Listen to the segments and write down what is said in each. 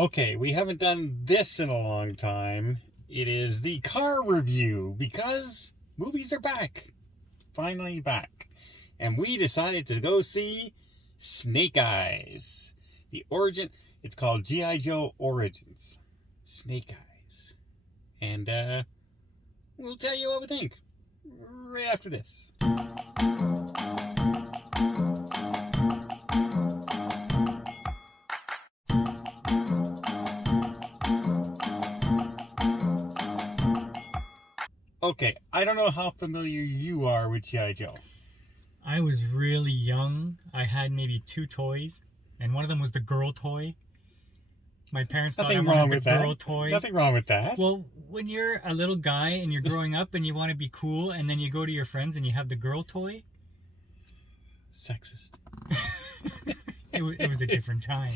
Okay, we haven't done this in a long time. It is the car review because movies are back. Finally back. And we decided to go see Snake Eyes. The origin, it's called G.I. Joe Origins. Snake Eyes. And we'll tell you what we think right after this. Okay, I don't know how familiar you are with G.I. Joe. I was really young. I had maybe 2 toys, and one of them was the girl toy. My parents thought I wanted the girl toy. Nothing wrong with that. Well, when you're a little guy and you're growing up and you want to be cool, and then you go to your friends and you have the girl toy. Sexist. It was a different time.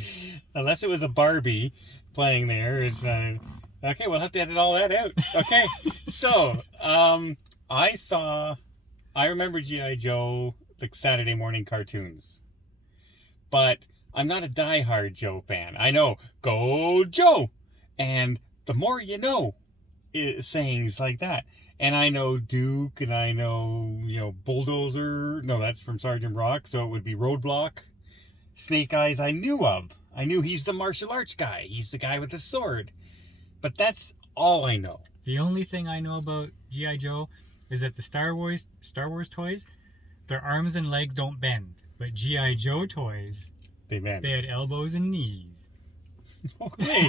Unless it was a Barbie playing there, it's okay. We'll have to edit all that out. Okay, so I remember G.I. Joe, like Saturday morning cartoons, but I'm not a diehard Joe fan. I know Go Joe, and the more you know, sayings like that. And I know Duke, and I know Bulldozer. No, that's from Sergeant Rock, so it would be Roadblock. Snake Eyes I knew of. I knew he's the martial arts guy. He's the guy with the sword. But that's all I know. The only thing I know about G.I. Joe is that the Star Wars toys, their arms and legs don't bend. But G.I. Joe toys, they bend. They had elbows and knees. Okay.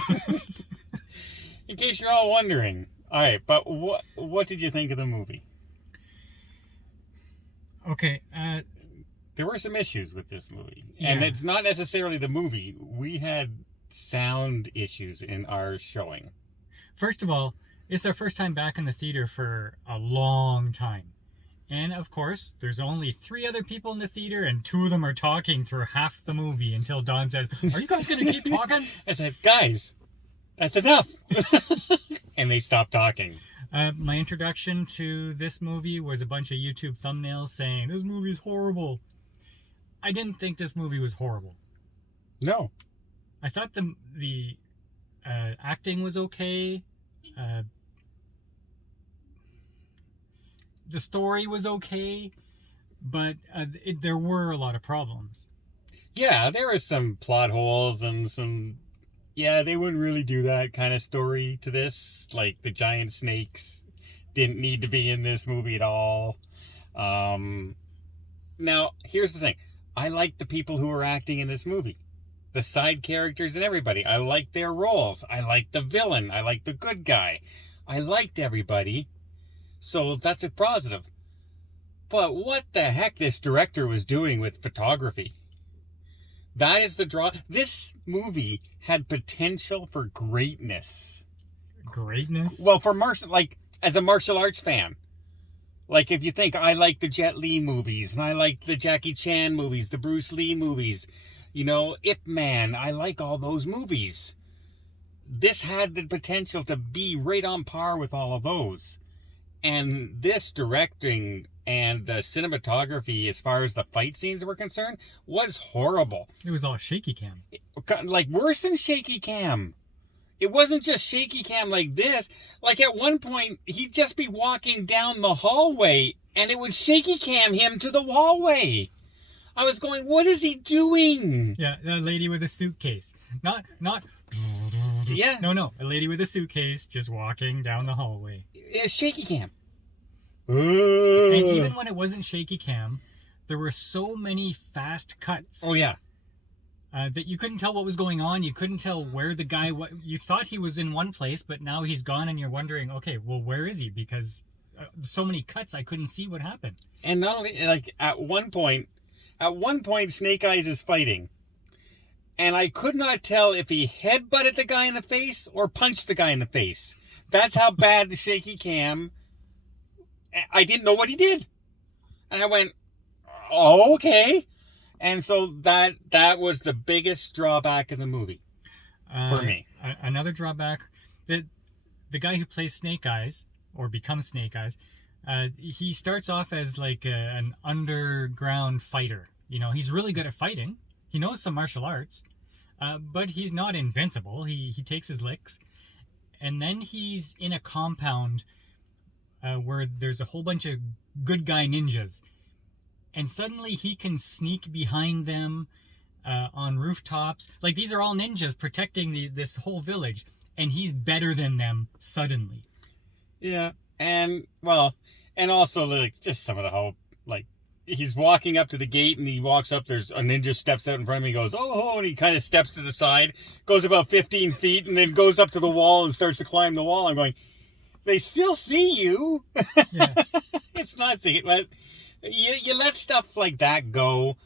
In case you're all wondering. All right, but what did you think of the movie? Okay, there were some issues with this movie. Yeah. And it's not necessarily the movie. We had sound issues in our showing. First of all, it's our first time back in the theater for a long time. And of course, there's only 3 other people in the theater, and 2 of them are talking through half the movie until Don says, "Are you guys going to keep talking?" I said, "Guys, that's enough." And they stopped talking. My introduction to this movie was a bunch of YouTube thumbnails saying, "This movie's horrible." I didn't think this movie was horrible. No. I thought the acting was okay. The story was okay, but there were a lot of problems. Yeah, there were some plot holes and some... Yeah, they wouldn't really do that kind of story to this. Like, the giant snakes didn't need to be in this movie at all. Now, here's the thing. I like the people who are acting in this movie. The side characters and everybody. I like their roles. I like the villain. I like the good guy. I liked everybody. So that's a positive. But what the heck this director was doing with photography? That is the draw. This movie had potential for greatness. Greatness? Well, as a martial arts fan. Like, if you think, I like the Jet Li movies, and I like the Jackie Chan movies, the Bruce Lee movies, Ip Man, I like all those movies. This had the potential to be right on par with all of those. And this directing and the cinematography, as far as the fight scenes were concerned, was horrible. It was all shaky cam. Like, worse than shaky cam. It wasn't just shaky cam like this. Like, at one point, he'd just be walking down the hallway, and it would shaky cam him to the hallway. I was going, what is he doing? Yeah, that lady with a suitcase. Not... Yeah. No. A lady with a suitcase just walking down the hallway. It's shaky cam. And even when it wasn't shaky cam, there were so many fast cuts. Oh, yeah. That you couldn't tell what was going on. You couldn't tell where the guy... You thought he was in one place, but now he's gone, and you're wondering, okay, well, where is he? Because so many cuts, I couldn't see what happened. And not only... Like, at one point, Snake Eyes is fighting. And I could not tell if he headbutted the guy in the face or punched the guy in the face. That's how bad the shaky cam... I didn't know what he did. And I went, oh, okay. And so that was the biggest drawback of the movie for me. Another drawback, the guy who plays Snake Eyes, or becomes Snake Eyes, he starts off as like an underground fighter. He's really good at fighting. He knows some martial arts, But he's not invincible. He takes his licks. And then he's in a compound where there's a whole bunch of good guy ninjas. And suddenly he can sneak behind them on rooftops. Like, these are all ninjas protecting this whole village. And he's better than them suddenly. Yeah. And, well, and also, like, just some of the whole, like, he's walking up to the gate and he walks up, there's a ninja steps out in front of him, he goes, oh, and he kind of steps to the side, goes about 15 feet, and then goes up to the wall and starts to climb the wall. I'm going, they still see you. Yeah. It's not seeing it, but you let stuff like that go.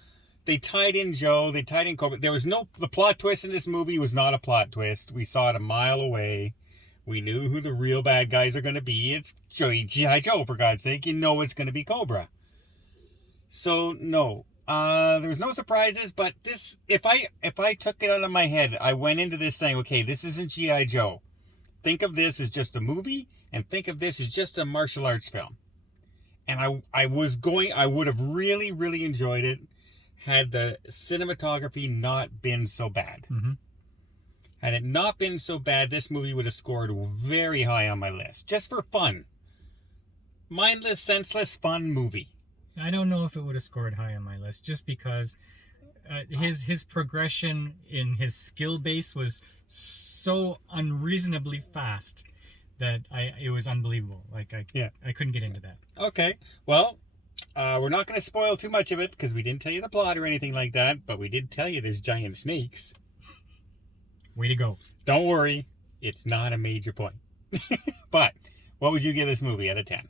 They tied in Joe, they tied in Cobra. There was the plot twist in this movie was not a plot twist. We saw it a mile away. We knew who the real bad guys are going to be. It's G.I. Joe, for God's sake. You know it's going to be Cobra. So, no. There's no surprises, but this, if I took it out of my head, I went into this saying, okay, this isn't G.I. Joe. Think of this as just a movie, and think of this as just a martial arts film. And I would have really, really enjoyed it had the cinematography not been so bad. Mm-hmm. Had it not been so bad, this movie would have scored very high on my list. Just for fun. Mindless, senseless, fun movie. I don't know if it would have scored high on my list, just because his progression in his skill base was so unreasonably fast that it was unbelievable. Like, I couldn't get into that. Okay, well, we're not going to spoil too much of it because we didn't tell you the plot or anything like that, but we did tell you there's giant snakes. Way to go. Don't worry, it's not a major point. But what would you give this movie out of 10?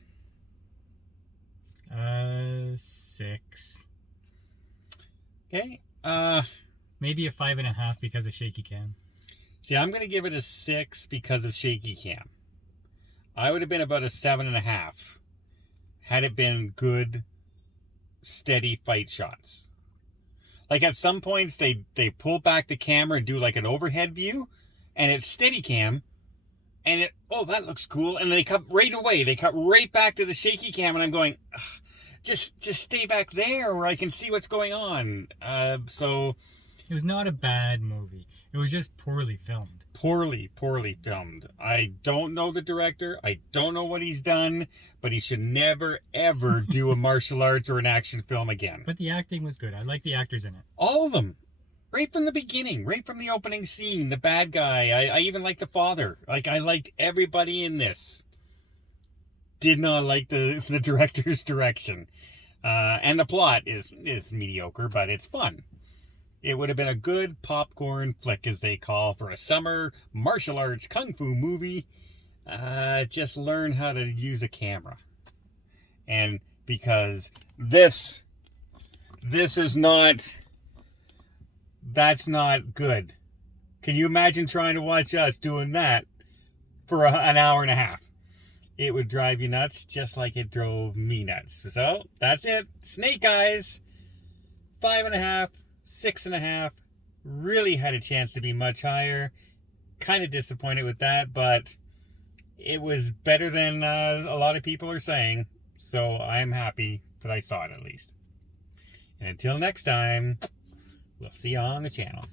6. Okay. Maybe a 5.5 because of shaky cam. See, I'm going to give it a 6 because of shaky cam. I would have been about a 7.5 had it been good, steady fight shots. Like, at some points, they pull back the camera and do like an overhead view, and it's steady cam, and that looks cool, and they cut right away. They cut right back to the shaky cam, and I'm going, just stay back there where I can see what's going on. So it was not a bad movie. It was just poorly filmed. Poorly filmed. I don't know the director. I don't know what he's done, but he should never, ever do a martial arts or an action film again. But the acting was good. I like the actors in it. All of them. Right from the beginning. Right from the opening scene. The bad guy. I even like the father. Like, I liked everybody in this. Did not like the director's direction. And the plot is mediocre, but it's fun. It would have been a good popcorn flick, as they call, for a summer martial arts kung fu movie. Just learn how to use a camera. And because this is not, that's not good. Can you imagine trying to watch us doing that for an hour and a half? It would drive you nuts just like it drove me nuts. So, that's it. Snake Eyes. 5.5. 6.5. Really had a chance to be much higher. Kind of disappointed with that, but it was better than a lot of people are saying. So I'm happy that I saw it at least. And until next time, we'll see you on the channel.